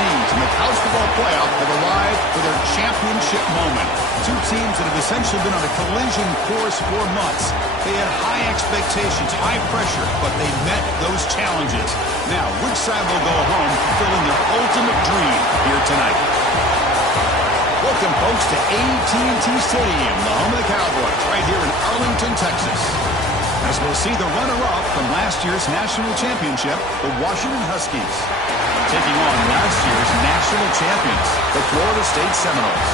seeds in the college football playoff have arrived for their championship moment. Two teams that have essentially been on a collision course for months. They had high expectations, high pressure, but they met those challenges. Now, which side will go home fulfilling their ultimate dream here tonight? Welcome, folks, to AT&T Stadium, the home of the Cowboys, right here in Arlington, Texas. As we'll see the runner-up from last year's national championship, the Washington Huskies, taking on last year's national champions, the Florida State Seminoles.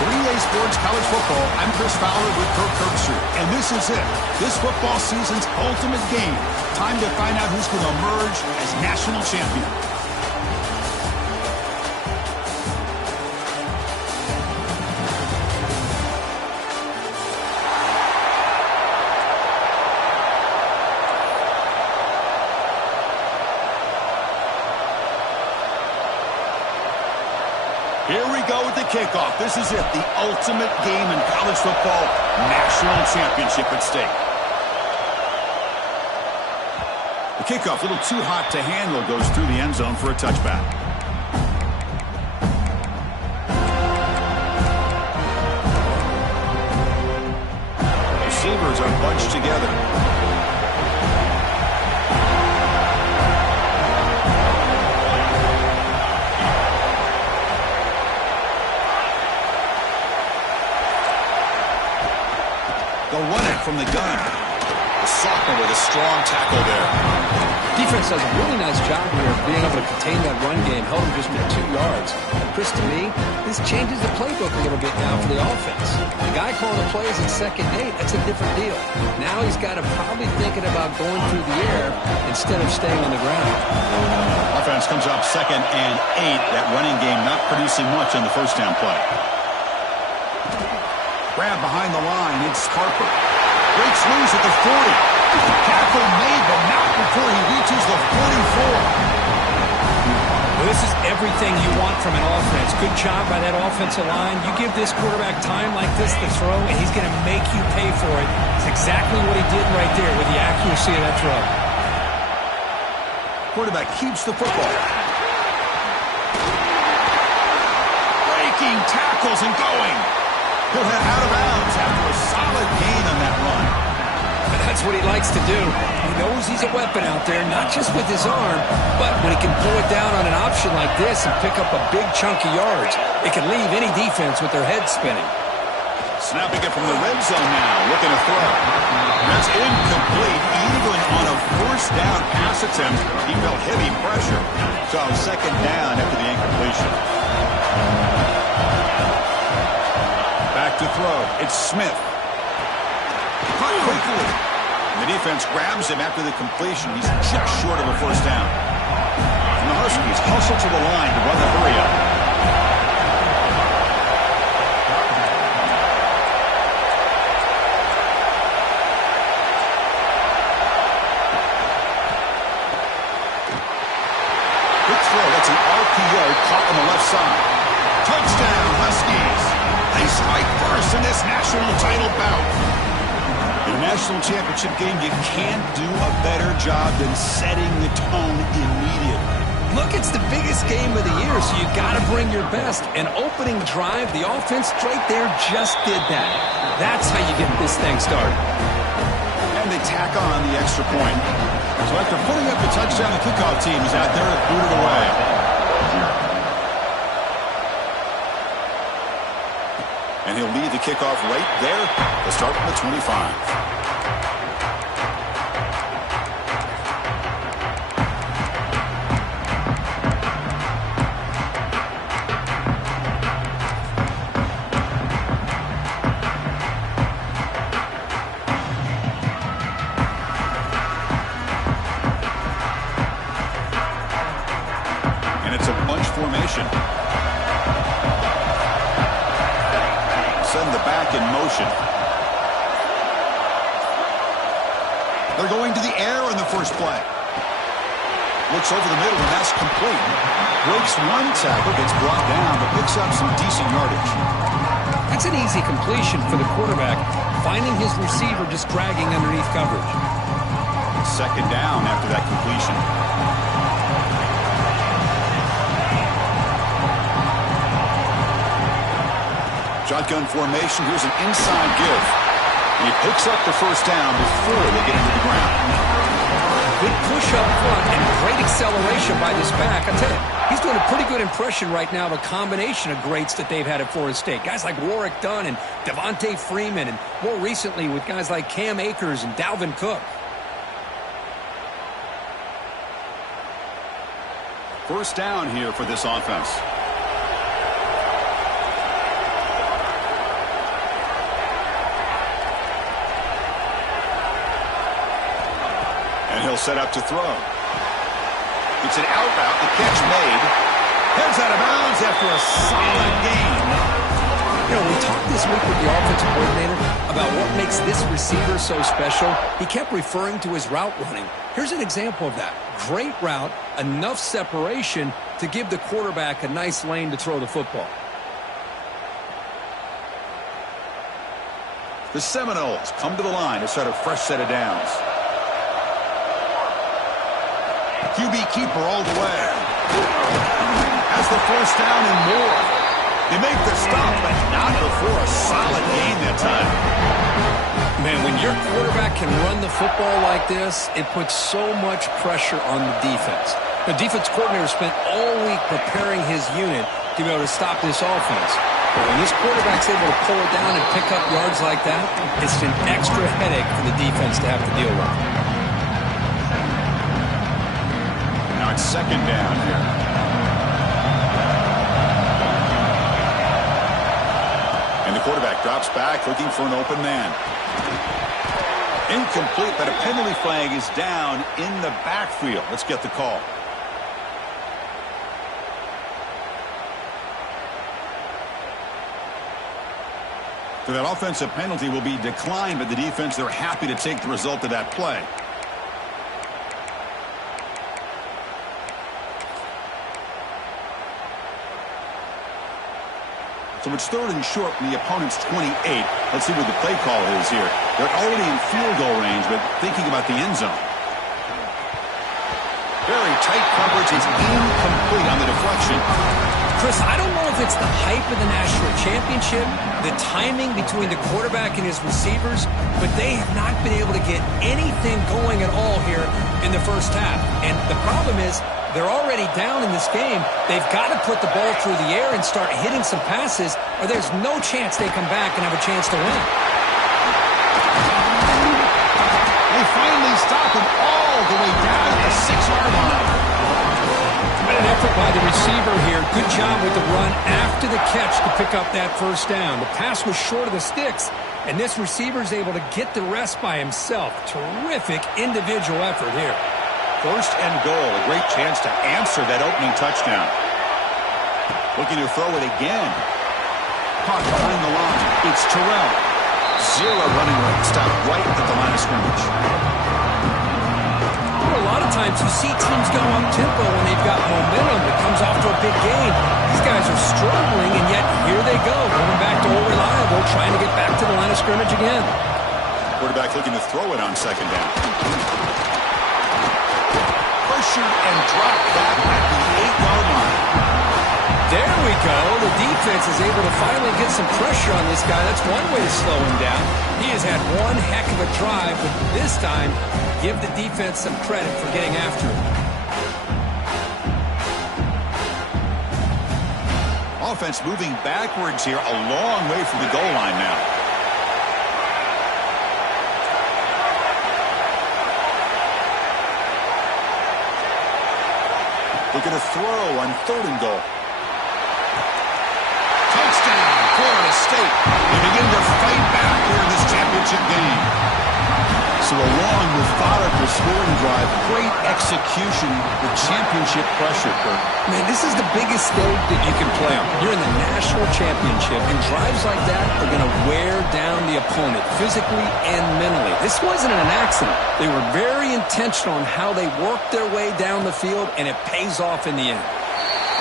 For EA Sports College Football, I'm Chris Fowler with Kirk Herbstreit, and this is it. This football season's ultimate game. Time to find out who's going to emerge as national champion. Here we go with the kickoff. This is it, the ultimate game in college football, national championship at stake. The kickoff, a little too hot to handle, goes through the end zone for a touchback. Receivers are bunched together. They'll run it from the gun. The sophomore with a strong tackle there. Defense does a really nice job here of being able to contain that run game, held him just for 2 yards. Chris, to me, this changes the playbook a little bit now for the offense. The guy calling the plays at 2nd and 8, that's a different deal. Now he's got to probably thinking about going through the air instead of staying on the ground. Offense comes up 2nd and 8. That running game not producing much on the first down play. Grab behind the line. It's Harper. Breaks loose at the 40. Tackle made, but not before he reaches the 44. Well, this is everything you want from an offense. Good job by that offensive line. You give this quarterback time like this to throw, and he's going to make you pay for it. It's exactly what he did right there with the accuracy of that throw. Quarterback keeps the football. Breaking tackles and going. He'll head out of bounds after a solid gain on that run. And that's what he likes to do. He knows he's a weapon out there, not just with his arm, but when he can pull it down on an option like this and pick up a big chunk of yards, it can leave any defense with their head spinning. Snapping it from the red zone now, looking to throw. That's incomplete. Even on a first down pass attempt, he felt heavy pressure. So 2nd down after the incompletion. Back to throw. It's Smith. Caught quickly. The defense grabs him after the completion. He's just short of a first down. And the Huskies hustle to the line to run the hurry up. Quick throw. That's an RPO caught on the left side. Touchdown, Huskies. They strike first in this national title bout. In a national championship game, you can't do a better job than setting the tone immediately. Look, it's the biggest game of the year, so you got to bring your best. An opening drive, the offense right there just did that. That's how you get this thing started. And they tack on the extra point. So after putting up the touchdown, the kickoff team is out there to boot it away. And he'll lead the kickoff right there to start from the 25. And it's a bunch formation. Send the back in motion. They're going to the air in the first play. Looks over the middle, and that's complete. Breaks one tackle, gets brought down, but picks up some decent yardage. That's an easy completion for the quarterback, finding his receiver just dragging underneath coverage. 2nd down after that completion. Shotgun formation. Here's an inside give. He picks up the first down before they get into the ground. Good push up front and great acceleration by this back. I tell you, he's doing a pretty good impression right now of a combination of greats that they've had at Forest State. Guys like Warrick Dunn and Devontae Freeman, and more recently with guys like Cam Akers and Dalvin Cook. First down here for this offense. And he'll set up to throw. It's an out route. The catch made. Heads out of bounds after a solid gain. You know, we talked this week with the offensive coordinator about what makes this receiver so special. He kept referring to his route running. Here's an example of that. Great route, enough separation to give the quarterback a nice lane to throw the football. The Seminoles come to the line to start a fresh set of downs. QB keeper all the way. Has the first down and more. They make the stop, but not before a solid gain that time. Man, when your quarterback can run the football like this, it puts so much pressure on the defense. The defense coordinator spent all week preparing his unit to be able to stop this offense. But when this quarterback's able to pull it down and pick up yards like that, it's an extra headache for the defense to have to deal with. Now it's second down here. And the quarterback drops back looking for an open man. Incomplete, but a penalty flag is down in the backfield. Let's get the call. So that offensive penalty will be declined by the defense. They're happy to take the result of that play. So it's third and short from the opponent's 28. Let's see what the play call is here. They're already in field goal range, but thinking about the end zone. Very tight coverage. It's incomplete on the deflection. Chris, I don't know if it's the hype of the national championship, the timing between the quarterback and his receivers, but they have not been able to get anything going at all here in the first half. And the problem is, they're already down in this game. They've got to put the ball through the air and start hitting some passes, or there's no chance they come back and have a chance to win. They finally stop him all the way down to the 6-yard line. What an effort by the receiver here. Good job with the run after the catch to pick up that first down. The pass was short of the sticks, and this receiver is able to get the rest by himself. Terrific individual effort here. First and goal, a great chance to answer that opening touchdown. Looking to throw it again. Caught behind the line. It's Terrell. Zero running room. Stopped right at the line of scrimmage. A lot of times you see teams go up-tempo when they've got momentum that comes off to a big gain. These guys are struggling, and yet here they go, going back to old reliable, trying to get back to the line of scrimmage again. Quarterback looking to throw it on second down. And drop back at the 8-yard line. There we go. The defense is able to finally get some pressure on this guy. That's one way to slow him down. He has had one heck of a drive, but this time, give the defense some credit for getting after him. Offense moving backwards here, a long way from the goal line now. Looking to throw on third and goal. Touchdown, Florida State. They begin to fight back here in this championship game. So a long, methodical scoring drive. Great execution with championship pressure, Kurt. Man, this is the biggest stage that you can play on. You're in the national championship, and drives like that are going to wear down the opponent physically and mentally. This wasn't an accident. They were very intentional on how they worked their way down the field, and it pays off in the end.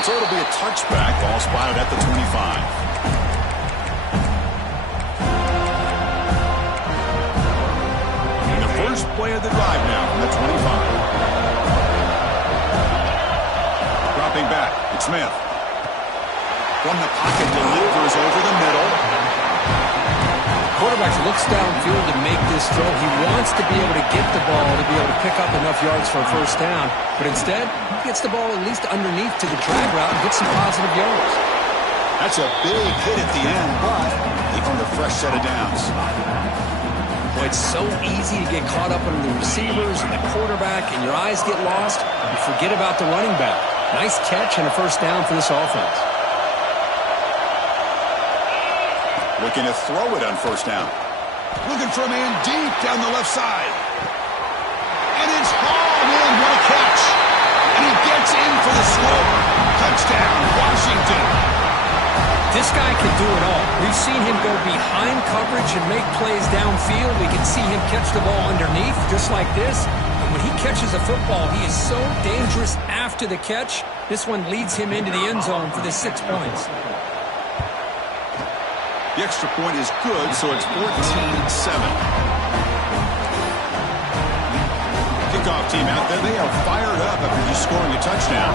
So it'll be a touchback, ball spotted at the 25. First play of the drive now from the 25. Dropping back, it's Smith. From the pocket, delivers over the middle. Quarterback looks downfield to make this throw. He wants to be able to get the ball to be able to pick up enough yards for a first down. But instead, he gets the ball at least underneath to the drag route and gets some positive yards. That's a big hit at the end, but he earned a fresh set of downs. Well, it's so easy to get caught up in the receivers and the quarterback, and your eyes get lost. You forget about the running back. Nice catch and a first down for this offense. Looking to throw it on first down. Looking for a man deep down the left side. And it's hauled in. What a catch. And he gets in for the score. Touchdown, Washington. This guy can do it all. We've seen him go behind coverage and make plays downfield. We can see him catch the ball underneath, just like this. And when he catches a football, he is so dangerous after the catch. This one leads him into the end zone for the 6 points. The extra point is good, so it's 14-7. Kickoff team out there. They are fired up after just scoring a touchdown.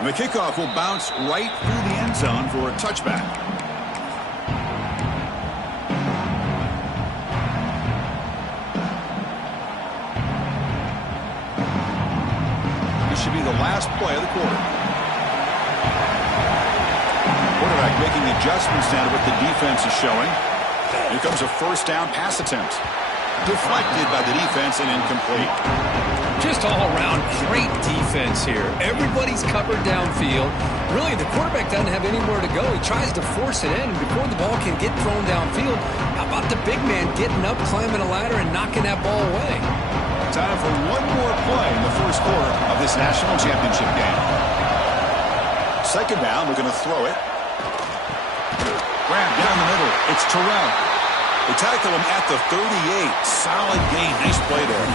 And the kickoff will bounce right through the end zone for a touchback. Should be the last play of the quarter. Quarterback making adjustments now to what the defense is showing. Here comes a first down pass attempt. Deflected by the defense and incomplete. Just all around great defense here. Everybody's covered downfield. Really, the quarterback doesn't have anywhere to go. He tries to force it in, and before the ball can get thrown downfield, how about the big man getting up, climbing a ladder, and knocking that ball away? Time for one more play in the first quarter of this national championship game. Second down, we're going to throw it. Grab down the middle. It's Terrell. They tackle him at the 38. Solid gain. Nice play there.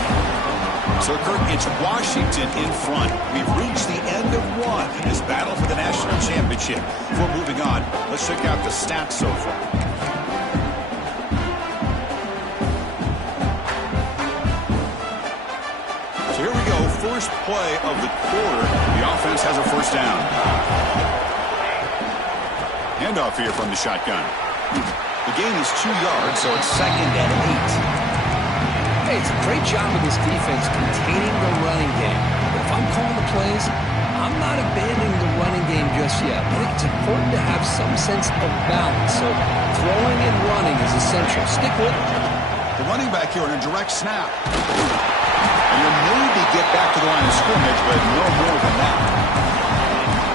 So, Kirk, it's Washington in front. We've reached the end of one in this battle for the national championship. Before moving on, let's check out the stats so far. First play of the quarter, the offense has a first down. Handoff here from the shotgun. The gain is 2 yards, so it's 2nd and 8. Hey, it's a great job of this defense containing the running game. But if I'm calling the plays, I'm not abandoning the running game just yet. I think it's important to have some sense of balance. So throwing and running is essential. Stick with it. The running back here on a direct snap. And you'll maybe get back to the line of scrimmage, but no more than that.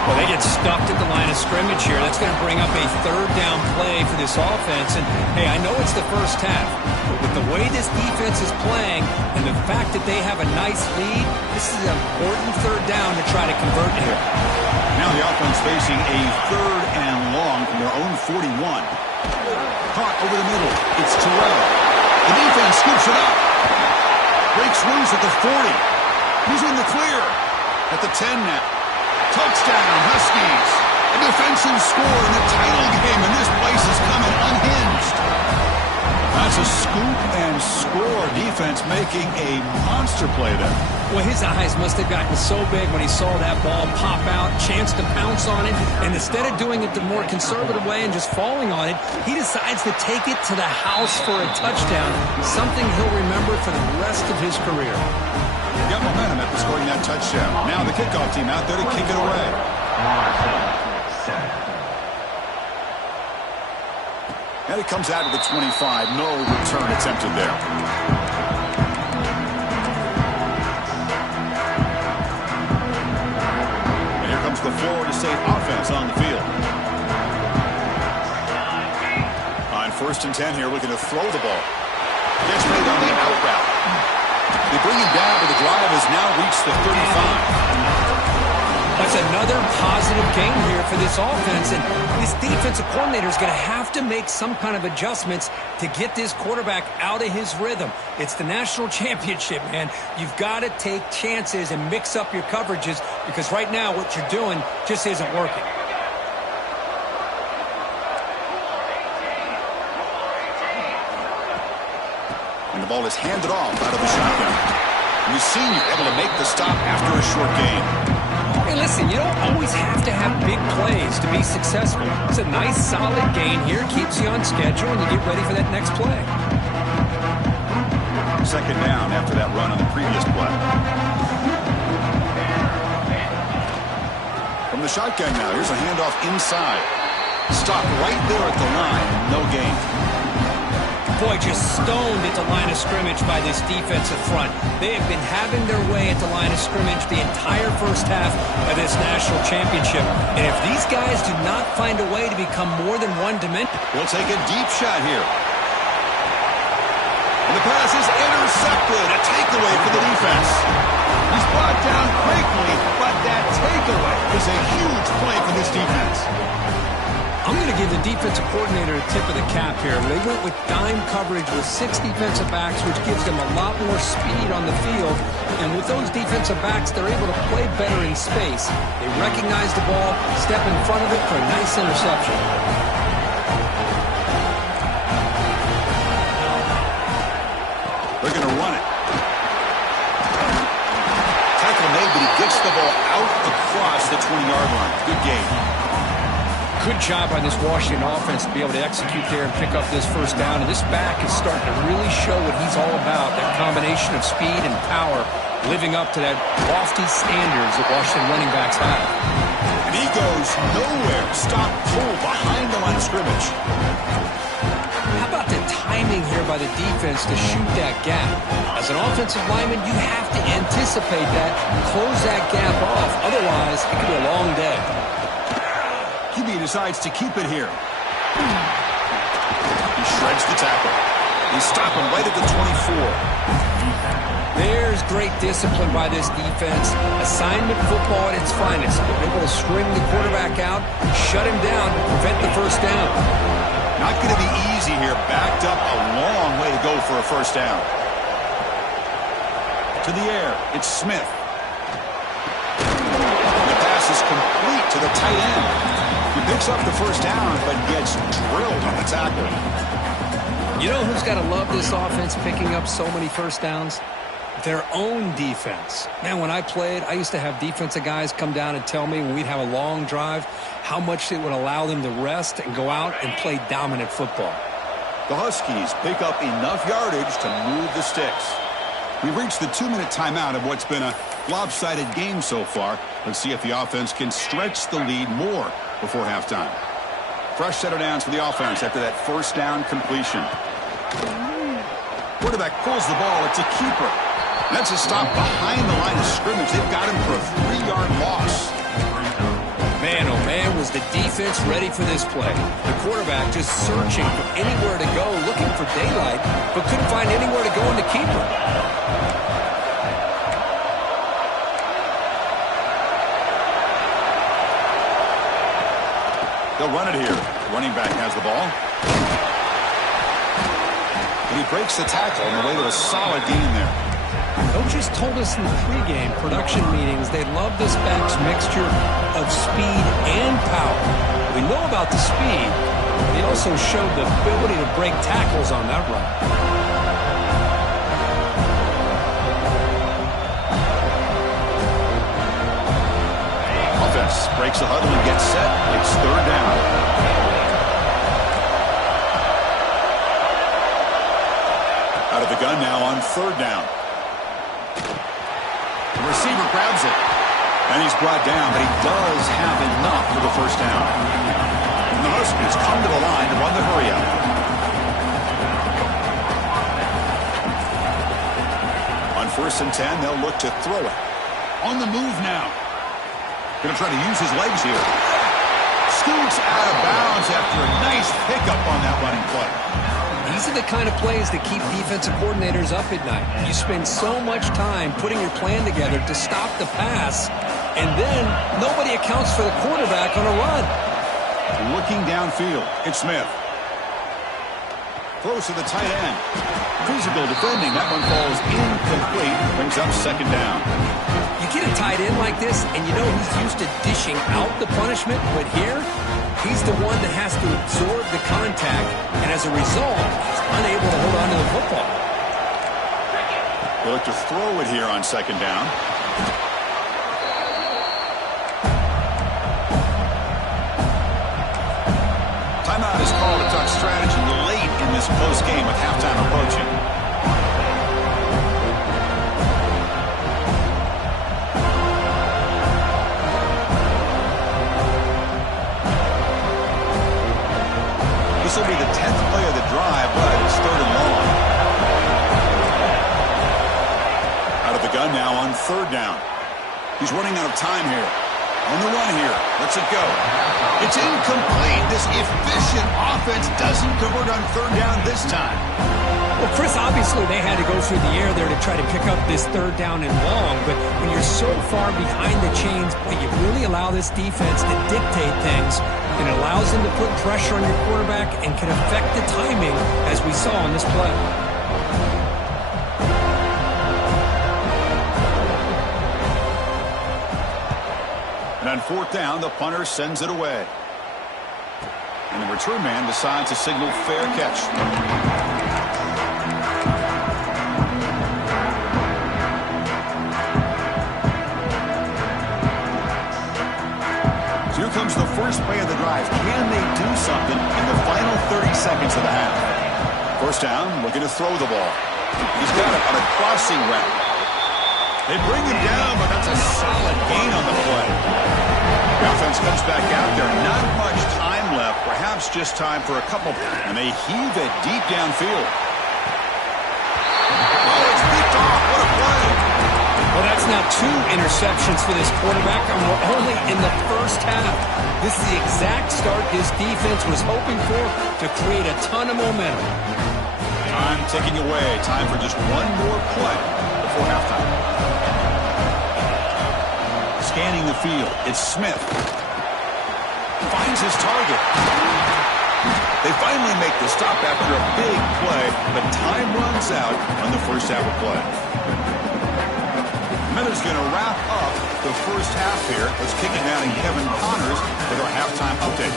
Well, they get stuck at the line of scrimmage here. That's going to bring up a third down play for this offense. And, hey, I know it's the first half, but with the way this defense is playing and the fact that they have a nice lead, this is an important third down to try to convert here. Now the offense facing a 3rd and long from their own 41. Caught over the middle. It's Terrell. The defense scoops it up. Breaks loose at the 40. He's in the clear. At the 10 now. Touchdown, Huskies. A defensive score in the title game, and this place is coming unhinged. That's a scoop and score. Defense making a monster play there. Well, his eyes must have gotten so big when he saw that ball pop out, chance to pounce on it, and instead of doing it the more conservative way and just falling on it, he decides to take it to the house for a touchdown, something he'll remember for the rest of his career. Got momentum after scoring that touchdown. Now the kickoff team out there to kick it away. And it comes out of the 25. No return attempted there. And here comes the Florida State offense on the field. On 1st and 10 here, looking to throw the ball. Gets made on the out route. They bring him down, but the drive has now reached the 35. That's another positive gain here for this offense, and this defensive coordinator is going to have to make some kind of adjustments to get this quarterback out of his rhythm. It's the national championship, man. You've got to take chances and mix up your coverages because right now what you're doing just isn't working. And the ball is handed off out of the shotgun. We've seen you able to make the stop after a short gain. Hey, listen, you don't always have to have big plays to be successful. It's a nice, solid gain here. Keeps you on schedule, and you get ready for that next play. Second down after that run on the previous play. From the shotgun now, here's a handoff inside. Stop right there at the line. No gain. Boy, just stoned at the line of scrimmage by this defensive front. They have been having their way at the line of scrimmage the entire first half of this national championship. And if these guys do not find a way to become more than one-dimensional... We'll take a deep shot here. And the pass is intercepted. A takeaway for the defense. He's brought down quickly, but that takeaway is a huge play for this defense. I'm going to give the defensive coordinator a tip of the cap here. They went with dime coverage with 6 defensive backs, which gives them a lot more speed on the field. And with those defensive backs, they're able to play better in space. They recognize the ball, step in front of it for a nice interception. They're going to run it. Tackle made, but he gets the ball out across the 20-yard line. Good game. Good job by this Washington offense to be able to execute there and pick up this first down. And this back is starting to really show what he's all about, that combination of speed and power, living up to that lofty standards that Washington running backs have. And he goes nowhere. Stop, pull behind the line of scrimmage. How about the timing here by the defense to shoot that gap? As an offensive lineman, you have to anticipate that, close that gap off. Otherwise, it could be a long day. QB decides to keep it here. He shreds the tackle. They stop him right at the 24. There's great discipline by this defense. Assignment football at its finest. They're able to string the quarterback out, shut him down, prevent the first down. Not going to be easy here. Backed up a long way to go for a first down. To the air, it's Smith. The pass is complete to the tight end. He picks up the first down, but gets drilled on the tackle. You know who's got to love this offense picking up so many first downs? Their own defense. Man, when I played, I used to have defensive guys come down and tell me when we'd have a long drive how much it would allow them to rest and go out and play dominant football. The Huskies pick up enough yardage to move the sticks. We've reached the 2-minute timeout of what's been a lopsided game so far. Let's see if the offense can stretch the lead more before halftime. Fresh set of downs for the offense after that first down completion. Quarterback pulls the ball. It's a keeper. That's a stop behind the line of scrimmage. They've got him for a 3-yard loss. Man, oh man, was the defense ready for this play. The quarterback just searching for anywhere to go, looking for daylight, but couldn't find anywhere to go in the keeper. They'll run it here. The running back has the ball. And he breaks the tackle on the way to a solid gain there. Coaches told us in the pregame production meetings they love this back's mixture of speed and power. We know about the speed. They also showed the ability to break tackles on that run. Offense breaks the huddle and gets set. It's third down. Out of the gun now on third down. The receiver grabs it. And he's brought down, but he does have enough for the first down. And the Huskies come to the line to run the hurry up. On 1st and 10, they'll look to throw it. On the move now. Going to try to use his legs here. Scoots out of bounds after a nice pickup on that running play. These are the kind of plays that keep defensive coordinators up at night. You spend so much time putting your plan together to stop the pass, and then nobody accounts for the quarterback on a run. Looking downfield, it's Smith. Throws to the tight end. Physical defending. That one falls incomplete. Brings up second down. You get a tight end like this, and you know he's used to dishing out the punishment, but here, he's the one that has to absorb the contact, and as a result, he's unable to hold on to the football. They look to throw it here on second down. Timeout is called to talk strategy late in this close game with halftime approaching. This will be the 10th play of the drive, but it's third and long. Out of the gun now on third down. He's running out of time here. On the run here. Let's it go. It's incomplete. This efficient offense doesn't convert on third down this time. Well, Chris, obviously they had to go through the air there to try to pick up this third down and long, but when you're so far behind the chains, you really allow this defense to dictate things, and it allows them to put pressure on your quarterback and can affect the timing, as we saw in this play. And on fourth down, the punter sends it away. And the return man decides to signal fair catch. So here comes the first play of the drive. Can they do something in the final 30 seconds of the half? First down, looking to throw the ball. He's got it on a crossing route. They bring him down, but that's a solid gain on the play. The offense comes back out there. Not much time left. Perhaps just time for a couple. And they heave it deep downfield. Oh, it's picked off. What a play. Well, that's now 2 interceptions for this quarterback, and we're only in the first half. This is the exact start his defense was hoping for to create a ton of momentum. Time ticking away. Time for just one more play before halftime. Scanning the field, it's Smith. Finds his target. They finally make the stop after a big play, but time runs out on the first half of play. Miller's going to wrap up the first half here. Let's kick it down to Kevin Connors with our halftime update.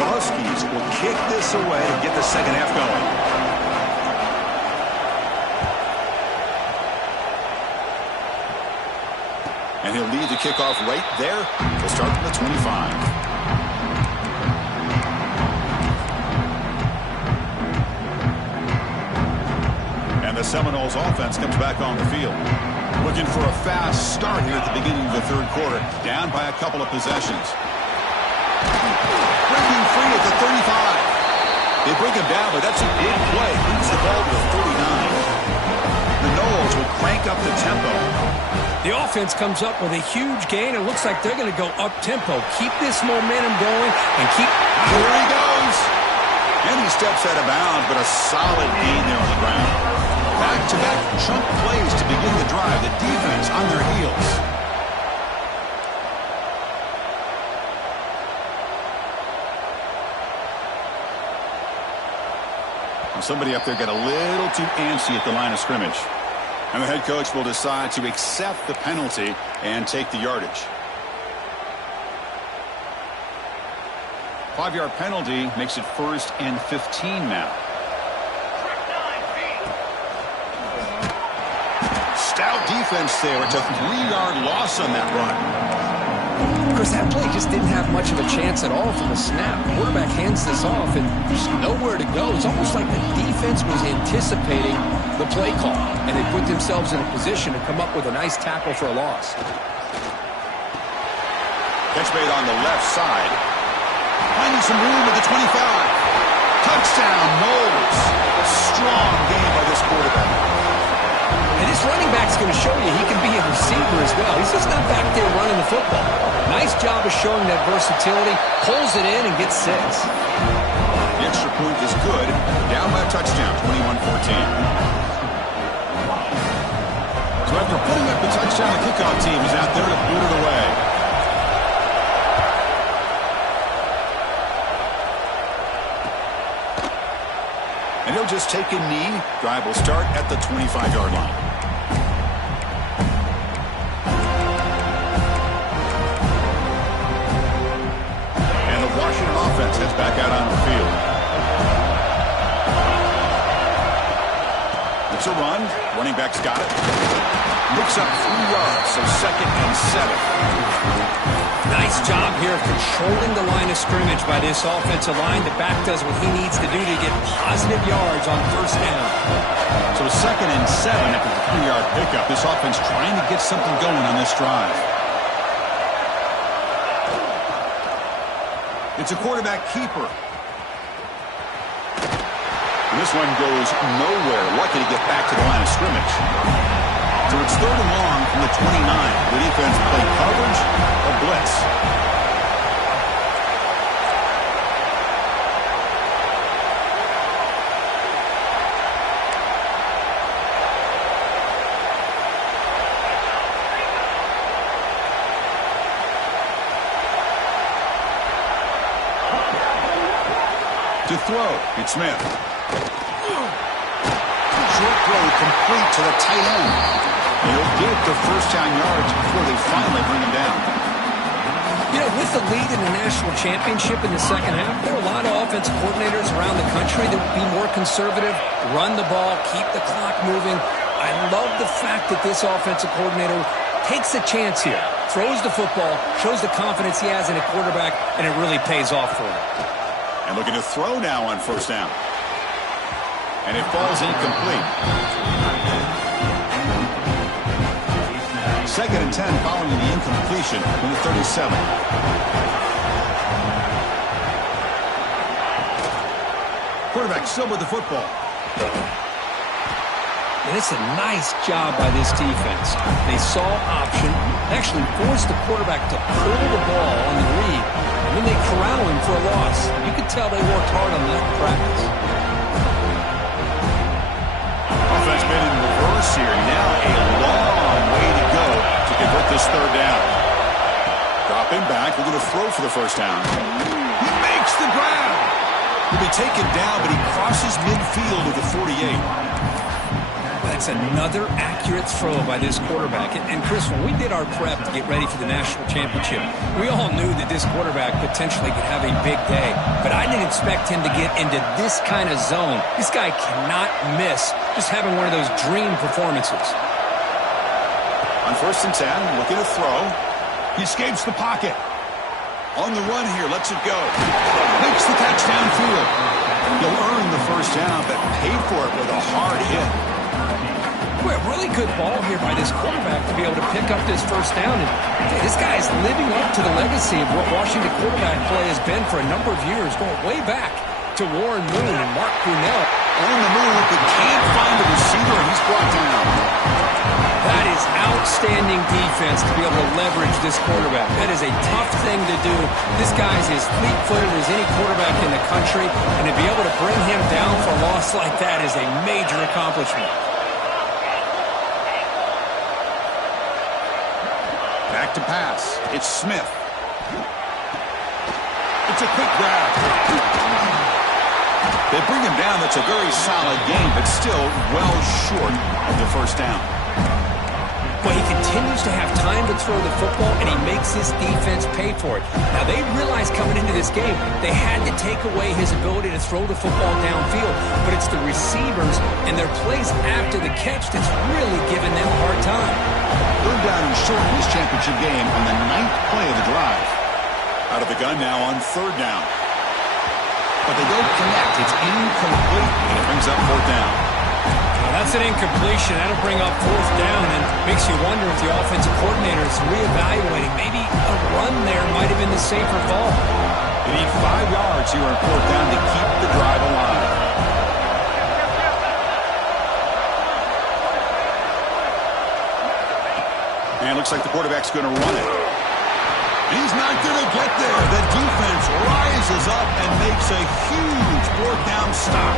The Huskies will kick this away to get the second half going. And he'll lead the kickoff right there. He'll start from the 25. And the Seminoles offense comes back on the field. Looking for a fast start here at the beginning of the third quarter. Down by a couple of possessions. Breaking free at the 35. They break him down, but that's a big play. Leads the ball to the 39. The Noles will crank up the tempo. The offense comes up with a huge gain. It looks like they're going to go up-tempo. Keep this momentum going and keep... Here he goes. And he steps out of bounds, but a solid gain there on the ground. Back-to-back chunk plays to begin the drive. The defense on their heels. And somebody up there got a little too antsy at the line of scrimmage. And the head coach will decide to accept the penalty and take the yardage. 5-yard penalty makes it 1st and 15 now. Stout defense there. It's a 3-yard loss on that run. Chris, that play just didn't have much of a chance at all from the snap. Quarterback hands this off, and there's nowhere to go. It's almost like the defense was anticipating the play call, and they put themselves in a position to come up with a nice tackle for a loss. Catch made on the left side. Finding some room at the 25. Touchdown, Noles. Strong game by this quarterback. And this running back's going to show you he can be a receiver as well. He's just not back there running the football. Nice job of showing that versatility. Pulls it in and gets 6. The extra point is good. Down by a touchdown, 21-14. So after putting up the touchdown, the kickoff team is out there to boot it away. And he'll just take a knee. Drive will start at the 25-yard line. And the Washington offense heads back out on the field. fakes a run. Running back's got it. Picks up 3 yards, so 2nd and 7. Nice job here of controlling the line of scrimmage by this offensive line. The back does what he needs to do to get positive yards on 1st down. So 2nd and 7 after the 3-yard pickup. This offense trying to get something going on this drive. It's a quarterback keeper. And this one goes nowhere. Lucky to get back to the line of scrimmage. So it's 3rd and long from the 29. The defense played coverage or blitz. To throw, it's Smith. Short throw complete to the tight end. He'll get the 1st down yards before they finally bring him down. You know, with the lead in the national championship in the 2nd half, there are a lot of offensive coordinators around the country that would be more conservative, run the ball, keep the clock moving. I love the fact that this offensive coordinator takes a chance here, throws the football, shows the confidence he has in a quarterback, and it really pays off for him. And looking to throw now on 1st down. And it falls incomplete. 2nd and 10 following the incompletion from the 37. Quarterback still with the football. And it's a nice job by this defense. They saw option, actually forced the quarterback to pull the ball on the read, and then they corral him for a loss. You could tell they worked hard on that in practice. Offense been in reverse here. Now a long way to go to convert this 3rd down. Dropping back, looking to throw for the 1st down. He makes the grab. He'll be taken down, but he crosses midfield at the 48. That's another accurate throw by this quarterback. And Chris, when we did our prep to get ready for the national championship, we all knew that this quarterback potentially could have a big day. But I didn't expect him to get into this kind of zone. This guy cannot miss, just having one of those dream performances. On 1st and 10, looking to throw. He escapes the pocket. On the run here, lets it go. Makes the catch downfield. He'll earn the 1st down, but paid for it with a hard hit. Boy, a really good ball here by this quarterback to be able to pick up this 1st down. And this guy is living up to the legacy of what Washington quarterback play has been for a number of years, going way back to Warren Moon and Mark Brunell. On the move, but can't find the receiver, and he's brought down. That is outstanding defense to be able to leverage this quarterback. That is a tough thing to do. This guy's as fleet-footed as any quarterback in the country, and to be able to bring him down for a loss like that is a major accomplishment. Back to pass. It's Smith. It's a quick grab. They bring him down. That's a very solid game, but still well short of the 1st down. But he continues to have time to throw the football, and he makes his defense pay for it. Now, they realized coming into this game they had to take away his ability to throw the football downfield, but it's the receivers and their plays after the catch that's really giving them a hard time. 3rd down and short in this championship game on the 9th play of the drive. Out of the gun now on 3rd down. But they don't connect. It's incomplete, and it brings up 4th down. Well, that's an incompletion. That'll bring up 4th down and makes you wonder if the offensive coordinator is reevaluating. Maybe a run there might have been the safer call. They need 5 yards here on 4th down to keep the drive alive. And looks like the quarterback's going to run it. He's not going to get there. The defense rises up and makes a huge 4th down stop.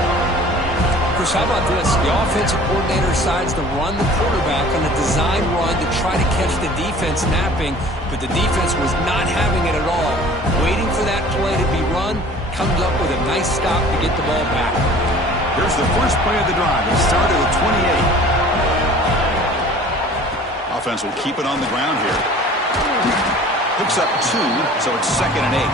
Chris, how about this? The offensive coordinator decides to run the quarterback on a design run to try to catch the defense napping, but the defense was not having it at all. Waiting for that play to be run, comes up with a nice stop to get the ball back. Here's the first play of the drive. It started at 28. Offense will keep it on the ground here. Picks up 2, so it's 2nd and 8.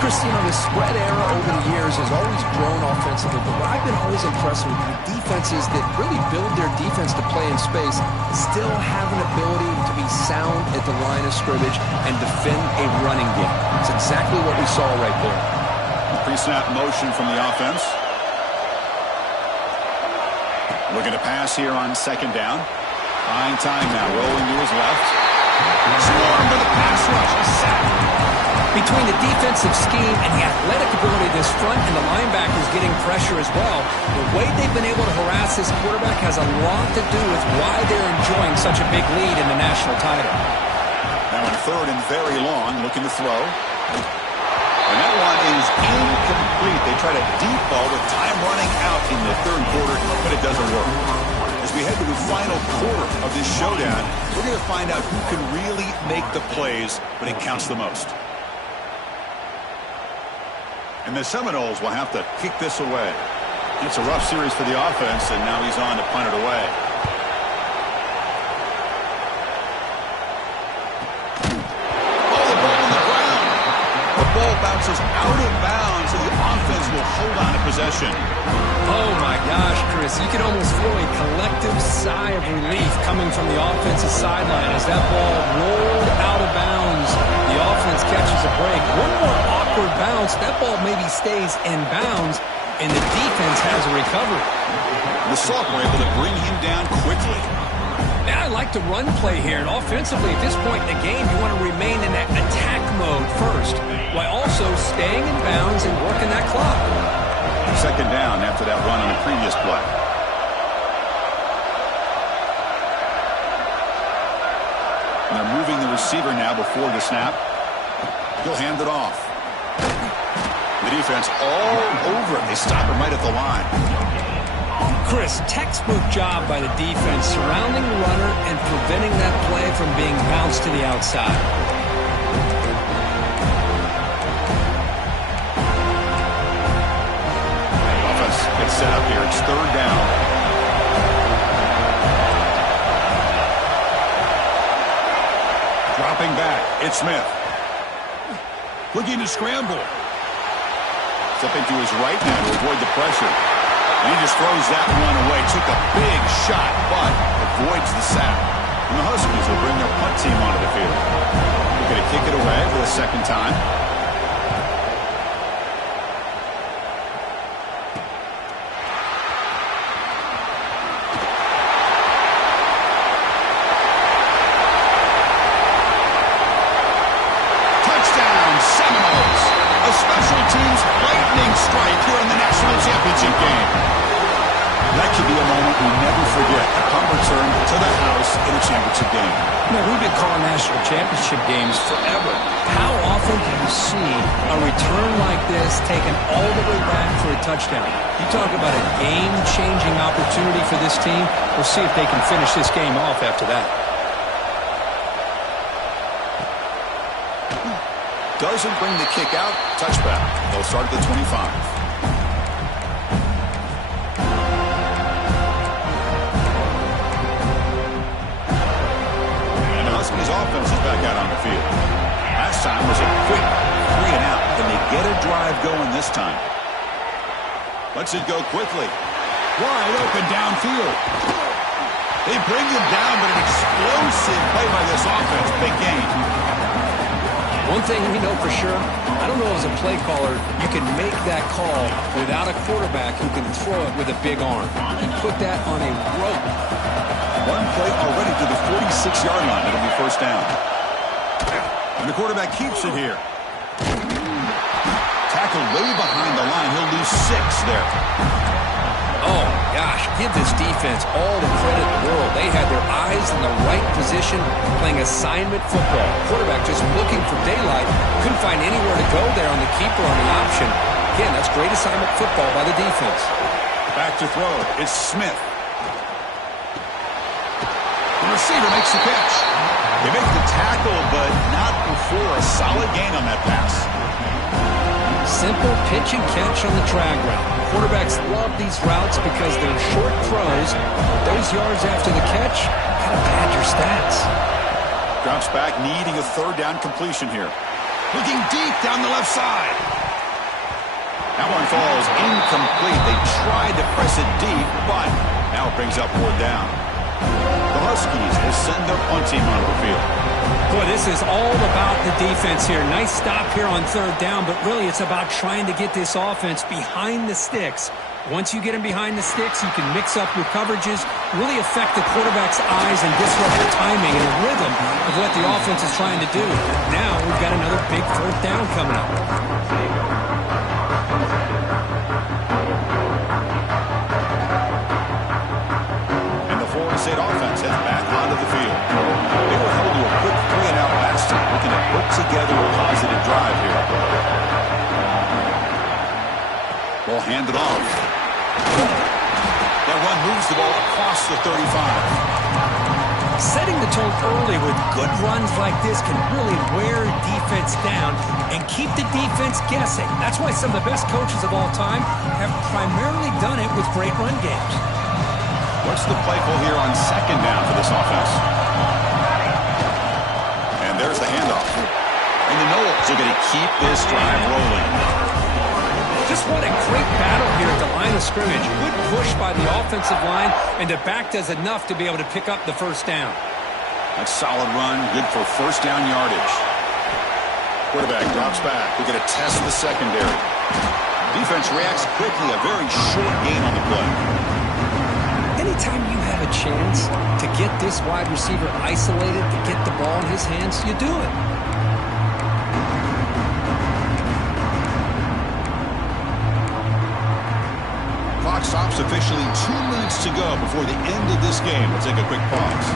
Chris, the spread era over the years has always grown offensively, but what I've been always impressed with defenses that really build their defense to play in space still have an ability to be sound at the line of scrimmage and defend a running game. It's exactly what we saw right there. Pre-snap motion from the offense. Looking to pass here on second down. Buying time now, rolling to his left. Swarmed with a pass rush, a sack. Between the defensive scheme and the athletic ability of this front and the linebackers getting pressure as well, the way they've been able to harass this quarterback has a lot to do with why they're enjoying such a big lead in the national title. Now on third and very long, looking to throw. And that one is incomplete. They try to deep ball with time running out in the third quarter, but it doesn't work. As we head to the final quarter of this showdown, we're going to find out who can really make the plays when it counts the most. And the Seminoles will have to kick this away. It's a rough series for the offense, and now he's on to punt it away. Oh, the ball on the ground. The ball bounces out of bounds, and the offense will hold on to possession. Oh, my gosh, Chris. You can almost feel a collective sigh of relief coming from the offensive sideline as that ball rolled out of bounds. The offense catches a break. One more awkward bounce. That ball maybe stays in bounds, and the defense has a recovery. The Sauk were able to bring him down quickly. Now I like to run play here, and offensively at this point in the game, you want to remain in that attack mode first, while also staying in bounds and working that clock. Second down after that run on the previous play. And they're moving the receiver now before the snap. He'll hand it off. The defense all over it. They stop him right at the line. Chris, textbook job by the defense surrounding the runner and preventing that play from being bounced to the outside. Offense gets set up here. It's third down. Dropping back. It's Smith. Looking to scramble. Stepping to his right now to avoid the pressure. And he just throws that one away. Took a big shot, but avoids the sack. And the Huskies will bring their punt team onto the field. They're going to kick it away for the second time. Touchdown, Seminoles! A special teams lightning strike here in the national championship game. That could be a moment we never forget. A punt return to the house in a championship game. We've been calling national championship games forever. How often do you see a return like this taken all the way back for a touchdown? You talk about a game-changing opportunity for this team. We'll see if they can finish this game off after that. Doesn't bring the kick out. Touchback. They'll start at the 25. Huskies offense is back out on the field. Last time was a quick 3 and out. Can they get a drive going this time? Lets it go quickly. Wide open downfield. They bring him down, but an explosive play by this offense. Big gain. One thing we know for sure, I don't know as a play caller, you can make that call without a quarterback who can throw it with a big arm. He put that on a rope. One play already to the 46-yard line. It'll be first down. And the quarterback keeps it here. Tackled way behind the line. He'll lose 6 there. Oh, gosh, give this defense all the credit in the world. They had their eyes in the right position playing assignment football. Quarterback just looking for daylight. Couldn't find anywhere to go there on the keeper on the option. Again, that's great assignment football by the defense. Back to throw. It's Smith. The receiver makes the catch. They make the tackle, but not before a solid gain on that pass. Simple pitch and catch on the drag route. Quarterbacks love these routes because they're short throws. Those yards after the catch kind of pad your stats. Drops back, needing a third down completion here. Looking deep down the left side. That one falls incomplete. They tried to press it deep, but now it brings up 4th down. The Huskies will send their punt team onto the field. Boy, this is all about the defense here. Nice stop here on 3rd down, but really it's about trying to get this offense behind the sticks. Once you get them behind the sticks, you can mix up your coverages, really affect the quarterback's eyes and disrupt the timing and the rhythm of what the offense is trying to do. Now we've got another big 4th down coming up. And the Florida State offense heads back onto the field. They were held to a quick 3-and-out last time, looking to put together a positive drive here. Ball handed off. That run moves the ball across the 35. Setting the tone early with good runs like this can really wear defense down and keep the defense guessing. That's why some of the best coaches of all time have primarily done it with great run games. What's the play call here on 2nd down for this offense? And there's the handoff. And the Noles are going to keep this drive rolling. Just what a great battle here at the line of scrimmage. Good push by the offensive line, and the back does enough to be able to pick up the 1st down. That's solid run, good for 1st down yardage. Quarterback drops back. We're going to test the secondary. Defense reacts quickly. A very short gain on the play. Anytime you have a chance to get this wide receiver isolated, to get the ball in his hands, you do it. Clock stops officially 2 minutes to go before the end of this game. We'll take a quick pause.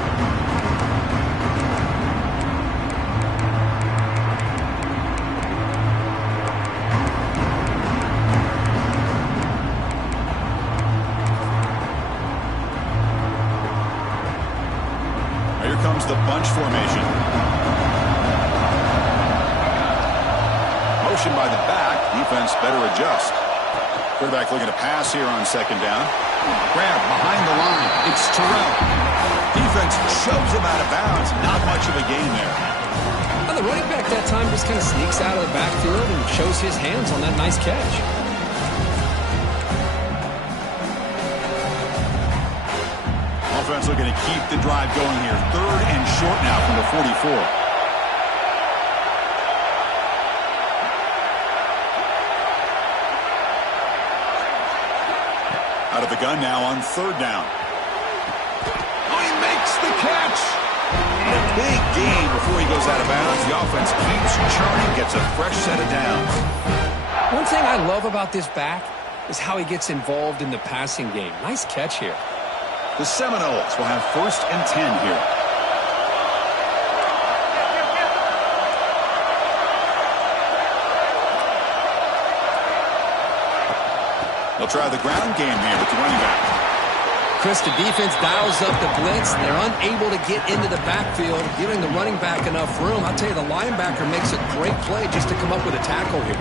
Here comes the bunch formation. Motion by the back. Defense better adjust. Quarterback looking to pass here on 2nd down. Grab behind the line. It's Terrell. Defense shoves him out of bounds. Not much of a gain there. And the running back that time just kind of sneaks out of the backfield and shows his hands on that nice catch. Offense looking to keep the drive going here. 3rd and short now from the 44. Out of the gun now on 3rd down. Oh, he makes the catch. And a big gain before he goes out of bounds. The offense keeps churning, gets a fresh set of downs. One thing I love about this back is how he gets involved in the passing game. Nice catch here. The Seminoles will have 1st and 10 here. They'll try the ground game here with the running back. Chris, the defense dials up the blitz. They're unable to get into the backfield, giving the running back enough room. I'll tell you, the linebacker makes a great play just to come up with a tackle here.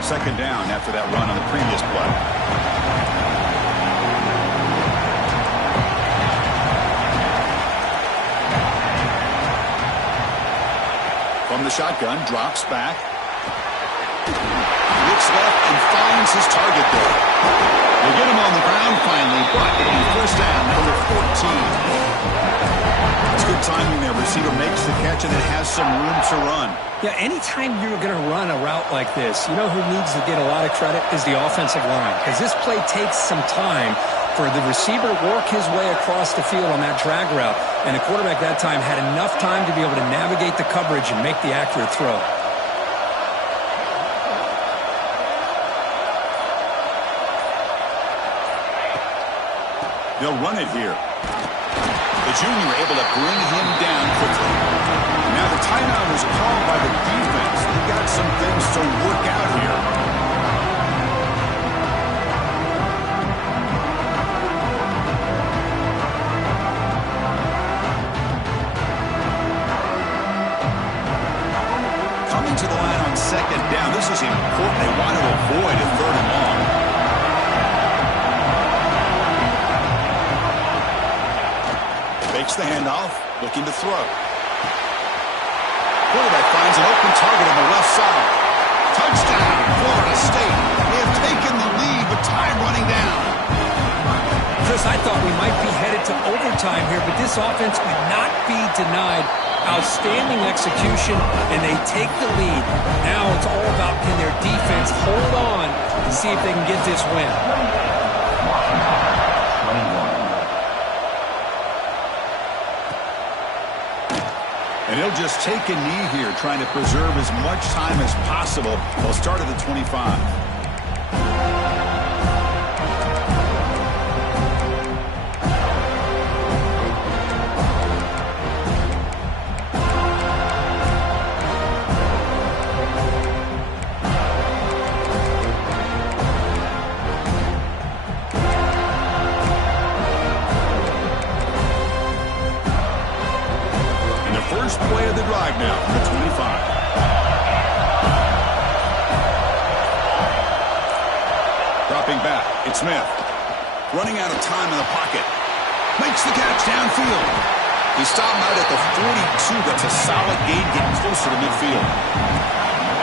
Second down after that run on the previous play. From the shotgun, drops back. Looks left and finds his target there. They get him on the ground finally, but it'll be 1st down, number 14. It's good timing there. Receiver makes the catch and then has some room to run. Yeah, anytime you're going to run a route like this, you know who needs to get a lot of credit is the offensive line. Because this play takes some time for the receiver to work his way across the field on that drag route. And the quarterback that time had enough time to be able to navigate the coverage and make the accurate throw. They'll run it here. The junior able to bring him down quickly. Now the timeout is called by the defense. They've got some things to work out here. Coming to the line on 2nd down. This is important. They want to avoid a 3rd and long. Fakes the handoff, looking to throw. Quarterback finds an open target on the left side. Touchdown, Florida State. They have taken the lead, but time running down. Chris, I thought we might be headed to overtime here, but this offense would not be denied. Outstanding execution, and they take the lead. Now it's all about, can their defense hold on and see if they can get this win. And he'll just take a knee here, trying to preserve as much time as possible. They'll start at the 25. First play of the drive now from the 25. Dropping back, it's Smith. Running out of time in the pocket. Makes the catch downfield. He stopped out at the 42. That's a solid gain, getting closer to midfield.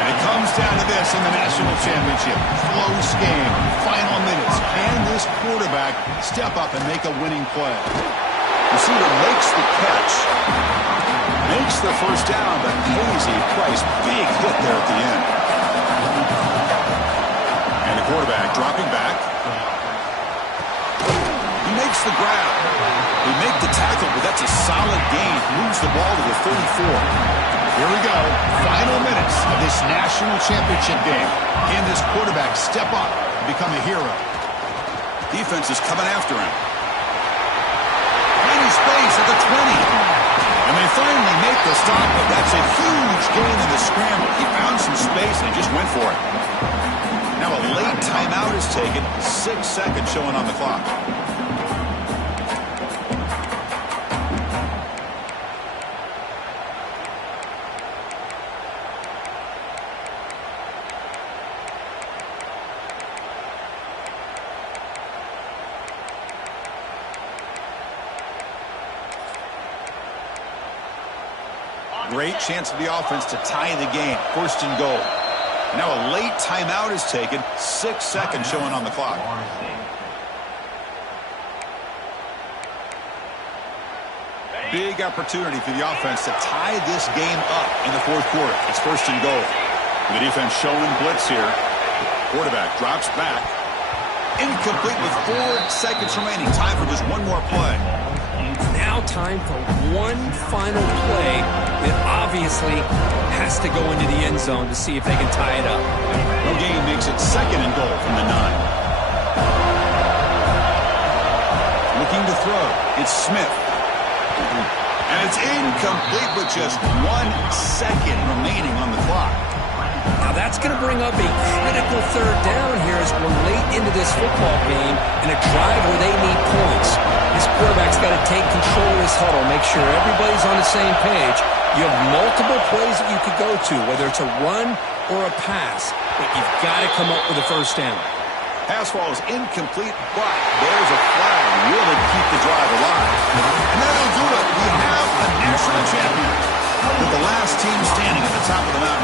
And it comes down to this in the national championship. Close game, final minutes. Can this quarterback step up and make a winning play? Receiver makes the catch. Makes the first down, but pays a price. Big hit there at the end. And the quarterback dropping back. He makes the grab. He made the tackle, but that's a solid gain. Moves the ball to the 34. Here we go. Final minutes of this national championship game. Can this quarterback step up and become a hero? Defense is coming after him. Tiny space at the 20. And they finally make the stop, but that's a huge gain in the scramble. He found some space and just went for it. Now a late timeout is taken. 6 seconds showing on the clock. Great chance for the offense to tie the game. First and goal. Now a late timeout is taken. 6 seconds showing on the clock. Big opportunity for the offense to tie this game up in the fourth quarter. It's first and goal. The defense showing blitz here. Quarterback drops back. Incomplete with 4 seconds remaining. Time for just one more play. Now time for one final play that obviously has to go into the end zone to see if they can tie it up. No gain makes it second and goal from the 9. Looking to throw. It's Smith. And it's incomplete with just 1 second remaining on the clock. Now that's going to bring up a critical third down here as we're late into this football game in a drive where they need points. This quarterback's got to take control of this huddle, make sure everybody's on the same page. You have multiple plays that you could go to, whether it's a run or a pass, but you've got to come up with a first down. Pass ball is incomplete, but there's a flag. Really keep the drive alive. And that'll do it. We have a national champion with the last team standing at the top of the mountain.